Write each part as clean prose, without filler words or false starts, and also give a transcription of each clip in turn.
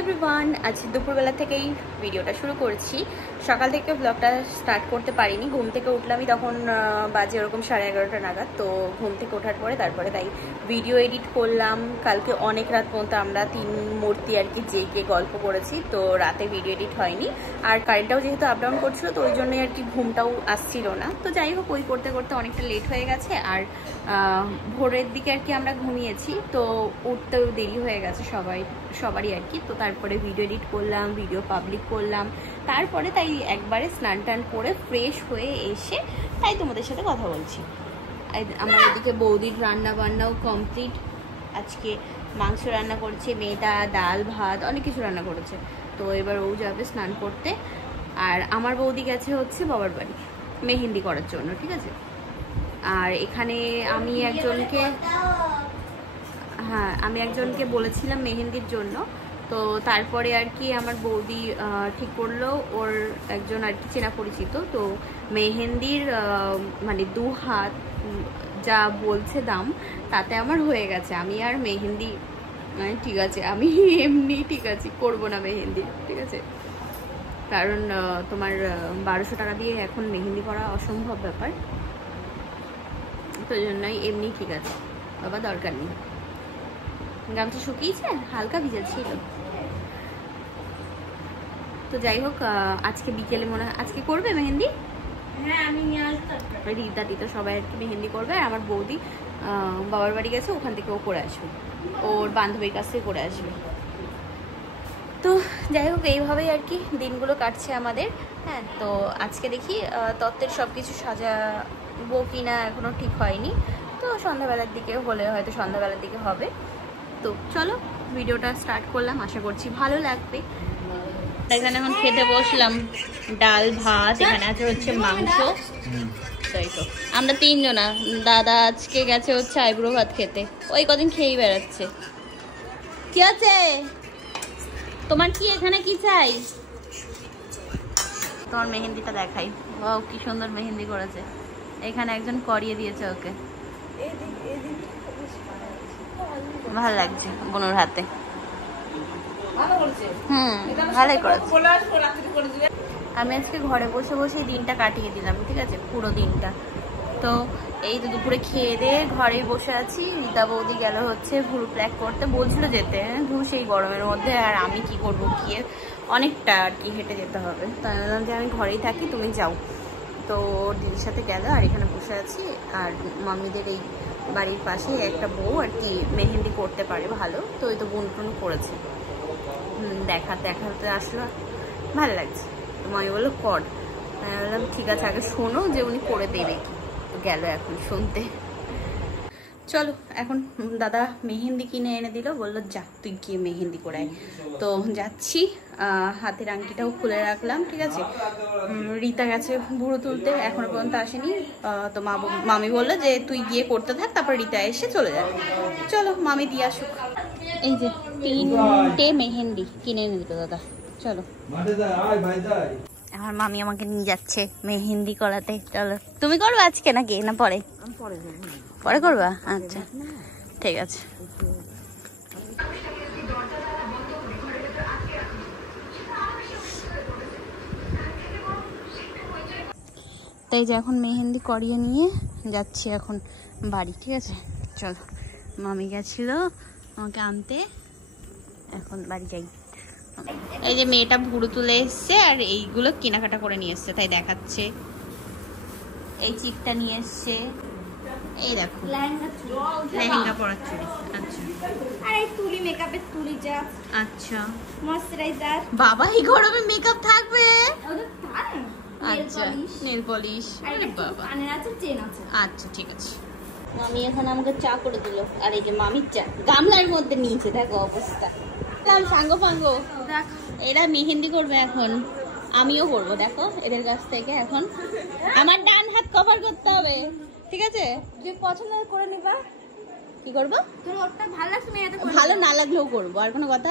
Everyone, আজ দুপুরবেলা থেকেই ভিডিওটা শুরু করছি। সকাল থেকে ব্লগটা স্টার্ট করতে পারিনি। ঘুম থেকে উঠলামই তখন বাজে ওরকম 11:30 নাগাদ। তো ঘুম থেকে ওঠার পরে তারপরে তাই ভিডিও এডিট করলাম। কালকে অনেক রাত পর্যন্ত আমরা 3 মূর্তি আর কি জেগে গল্প করেছি, তো রাতে ভিডিও এডিট হয়নি। আর কারেন্টটাও যেহেতু আপ ডাউন করছিল, তো ওই জন্যই আর কি ঘুমটাও আসছিল না। তো যাই হোক, ওই করতে করতে অনেকটা লেট হয়ে গেছে। আর ভোরের দিকে আর কি আমরা ঘুমিয়েছি, তো উঠতেও দেরি হয়ে গেছে সবারই আর কি। তো তারপরে ভিডিও এডিট করলাম, ভিডিও পাবলিক করলাম, তারপরে তাই একবারে স্নান টান করে ফ্রেশ হয়ে এসে তাই তোমাদের সাথে কথা বলছি। আমার এদিকে বৌদির রান্না বান্নাও কমপ্লিট। আজকে মাংস রান্না করছে, মেয়েটা ডাল ভাত অনেক কিছু রান্না করেছে। তো এবার ও যাবে স্নান করতে। আর আমার বৌদি গেছে হচ্ছে বাবার বাড়ি মেহেন্দি করার জন্য, ঠিক আছে। আর এখানে আমি একজনকে বলেছিলাম মেহেন্দির জন্য। তো তারপরে আর কি আমার বৌদি ঠিক করলো, ওর একজন আর কি চেনা পরিচিত। তো মেহেন্দির মানে 2 হাত যা বলছে দাম, তাতে আমার হয়ে গেছে। আমি আর মেহেন্দি মানে ঠিক আছে, আমি এমনি ঠিক আছে করবো না মেহেন্দি, ঠিক আছে। কারণ তোমার 1200 টাকা দিয়ে এখন মেহেন্দি করা অসম্ভব ব্যাপার। তো জন্যই এমনি ঠিক আছে বাবা, দরকার নেই। গামছা শুকিয়েছে, হালকা ভিজা ছিল। তো যাই হোক, আজকে বিকেলে মনে হয় আজকে করবে মেহেন্দি। হ্যাঁ, আমি নিয়ে আসবো। রিতা টিতা সবাই আর কি মেহেন্দি করবে। আর আমার বৌদি বাবার বাড়ি গেছে, ওখান থেকে ও করে আসবে, ওর বান্ধবীর কাছ থেকে করে আসবে। তো যাই হোক, এইভাবেই আর কি দিনগুলো কাটছে আমাদের। হ্যাঁ, তো আজকে দেখি তত্ত্বের সব কিছু সাজাবো কিনা এখনো ঠিক হয়নি। তো সন্ধ্যাবেলার দিকে হলে হয়তো সন্ধ্যাবেলার দিকে হবে। তো চলো ভিডিওটা স্টার্ট করলাম, আশা করছি ভালো লাগবে। এখানে এখন খেতে বসলাম, ডাল ভাত, এখানে আছে হচ্ছে মাংস। তাই তো আমরা 3 জনা। দাদা আজকে গেছে হচ্ছে আইব্রো ভাত খেতে, ওই কদিন খেয়েই বেড়াচ্ছে। কি আছে তোমার, কি এখানে কি চাই? তোমার মেহেন্দিটা দেখাই। ও কি সুন্দর মেহেন্দি করেছে। এখানে একজন করিয়ে দিয়েছে ওকে, ভালো লাগছে বোনের হাতে। ভালোই করেছে। আমি আজকে ঘরে বসে বসে দিনটা কাটিয়ে দিলাম, ঠিক আছে, পুরো দিনটা। তো এই তো দুপুরে খেয়ে দিয়ে ঘরেই বসে আছি। রীতা বৌদি গেল হচ্ছে ভুরু প্ল্যাক করতে, বলছিল যেতে, সেই গরমের মধ্যে আর আমি কি করবো, গিয়ে অনেকটা আর কি হেঁটে যেতে হবে। তাই বললাম যে আমি ঘরেই থাকি, তুমি যাও। তো দিদির সাথে গেল, আর এখানে বসে আছি। আর মাম্মিদের এই বাড়ির পাশে একটা বউ আর কি মেহেন্দি করতে পারে ভালো, তো ওই তো বোন টোন করেছে। দেখাতে আসলো, ভালো লাগছে। তো মামি বললো কর। আমি বললাম ঠিক আছে, আগে শোনো যে উনি করে দেবে কি। তো গেল এখন শুনতে। চলো, এখন দাদা মেহেন্দি কিনে এনে দিল, বললো যা তুই গিয়ে মেহেন্দি করে। তো যাচ্ছি। হাতের আংটিটাও খুলে রাখলাম, ঠিক আছে। রীতা গেছে ভুরু তুলতে, এখনো পর্যন্ত আসেনি। তো মামি বললো যে তুই গিয়ে করতে থাক, তারপর রীতা এসে চলে যাবে। চলো মামি দিয়ে আসুক। এই যে 3টে মেহেন্দি কিনে এনে দিল দাদা। চলো, আমার মামি আমাকে নিয়ে যাচ্ছে মেহেন্দি করাতে। চলো, তুমি করবে আজকে নাকি না পরে? পরে করবা, আচ্ছা ঠিক আছে। তাই যে এখন মেহেন্দি করিয়ে নিয়ে যাচ্ছি এখন বাড়ি, ঠিক আছে। চলো, মামি গেছিল আমাকে আনতে, এখন বাড়ি যাই। এই যে মেয়েটা ভুরু তুলে এসছে, আর এইগুলো কেনাকাটা করে নিয়ে এসছে, তাই দেখাচ্ছে। এই চিকটা নিয়ে এসছে, এই দেখো লেহেঙ্গা পরার চুড়ি। আচ্ছা, আর এই তুলি, মেকআপের তুলি যা। আচ্ছা, ময়শ্চারাইজার। বাবা এই গরমে মেকআপ থাকবে? আচ্ছা, নেল পলিশ। আরে বাবা, কানের আছে, চেন আছে। আচ্ছা ঠিক আছে। মামি এখন আমাকে চা করে দিল। আর এই যে মামির চা গামলার মধ্যে নিয়েছে, দেখো অবস্থা। সাঙ্গ ফাঙ্গ দেখ, এরা মেহেন্দি করবে এখন, আমিও করবো। দেখো এদের কাছ থেকে এখন আমার ডান হাত কভার করতে হবে, ঠিক আছে। তুই পছন্দ করে নিবা। কি করবো? তোর ওটা ভালো লাগছে মেয়েটা, ভালো না লাগলেও করবো, আর কোনো কথা।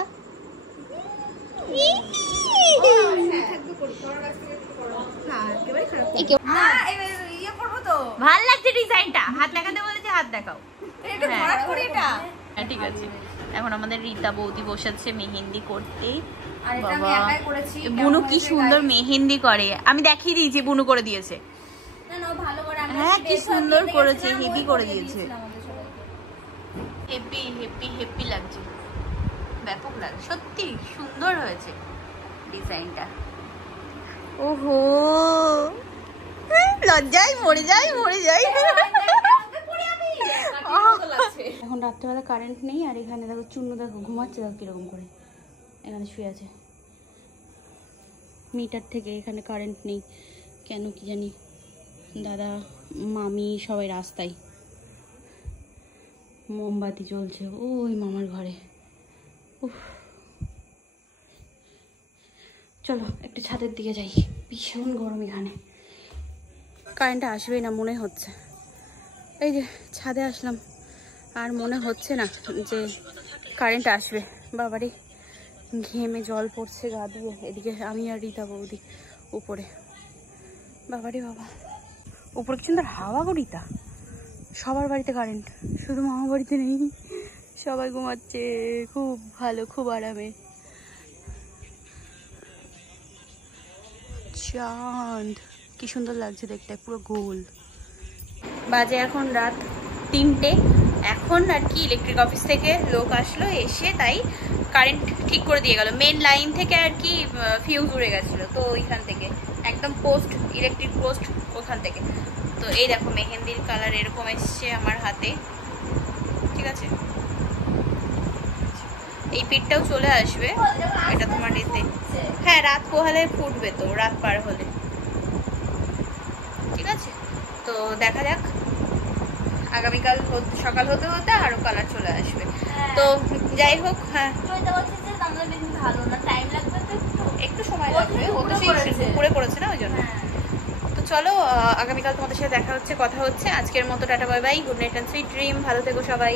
ভাল লাগছে ডিজাইনটা, হাত দেখাতে বলেছে, হাত দেখাও। হ্যাঁ ঠিক আছে। এখন আমাদের রীতা বৌদি বসেছে মেহেন্দি করতে। আর এটা আমি একাই করেছি। বুনু কি সুন্দর মেহেন্দি করে, আমি দেখিয়ে দিয়েছি বুনু করে দিয়েছে। না না ভালো করে আমরা হ্যাঁ কি সুন্দর করেছে, হেভি করে দিয়েছে, হেভি হেভি হেভি লাগছে, ব্যাপক লাগছে, সত্যি সুন্দর হয়েছে ডিজাইনটা। ওহো লজ্জায় মরে যাই মরে যাই। এখন রাত্রেবেলা কারেন্ট নেই, আর এখানে দেখো চুন্নু দেখো ঘুমাচ্ছে, দেখো কিরকম করে এখানে শুয়ে আছে। মিটার থেকে এখানে কারেন্ট নেই কেন কি জানি, দাদা মামি সবাই রাস্তায়, মোমবাতি জ্বলছে ওই মামার ঘরে। উফ চলো একটু ছাদের দিকে যাই, ভীষণ গরম এখানে। কারেন্টটা আসবেই না মনে হচ্ছে, এই যে ছাদে আসলাম আর মনে হচ্ছে না যে কারেন্ট আসবে। বাবারে ঘেমে জল পড়ছে গা দিয়ে, এদিকে আমি আর রীতা বৌদি উপরে। বাবারে বাবা উপরে কি সুন্দর হাওয়া গো রীতা। সবার বাড়িতে কারেন্ট, শুধু মামা বাড়িতে নেই, সবাই ঘুমাচ্ছে খুব ভালো, খুব আরামে। চাঁদ কি সুন্দর লাগছে দেখতে, পুরো গোল। বাজে এখন রাত 3টে। এখন আর কি ইলেকট্রিক অফিস থেকে লোক আসলো, এসে তাই কারেন্ট ঠিক করে দিয়ে গেল। মেন লাইন থেকে আর কি ফিউজ উড়ে গেছিলো, তো ওইখান থেকে একদম পোস্ট, ইলেকট্রিক পোস্ট ওখান থেকে। তো এই দেখো মেহেন্দির কালার এরকম এসছে আমার হাতে, ঠিক আছে। এই পিঠটাও চলে আসবে, এটা তোমার এতে। হ্যাঁ রাত পোহালে ফুটবে, তো রাত পার হলে, ঠিক আছে। তো দেখা যাক, আগামীকাল সকাল হতে হতে আরো কালার চলে আসবে। তো যাই হোক, হ্যাঁ একটু সময় লাগবে, ও তো সেই দুপুরে করেছে না ওই জন্য। তো চলো আগামীকাল তোমাদের সাথে দেখা হচ্ছে, কথা হচ্ছে। আজকের মতো tata bye bye, good night and sweet dream, ভালো থেকো সবাই।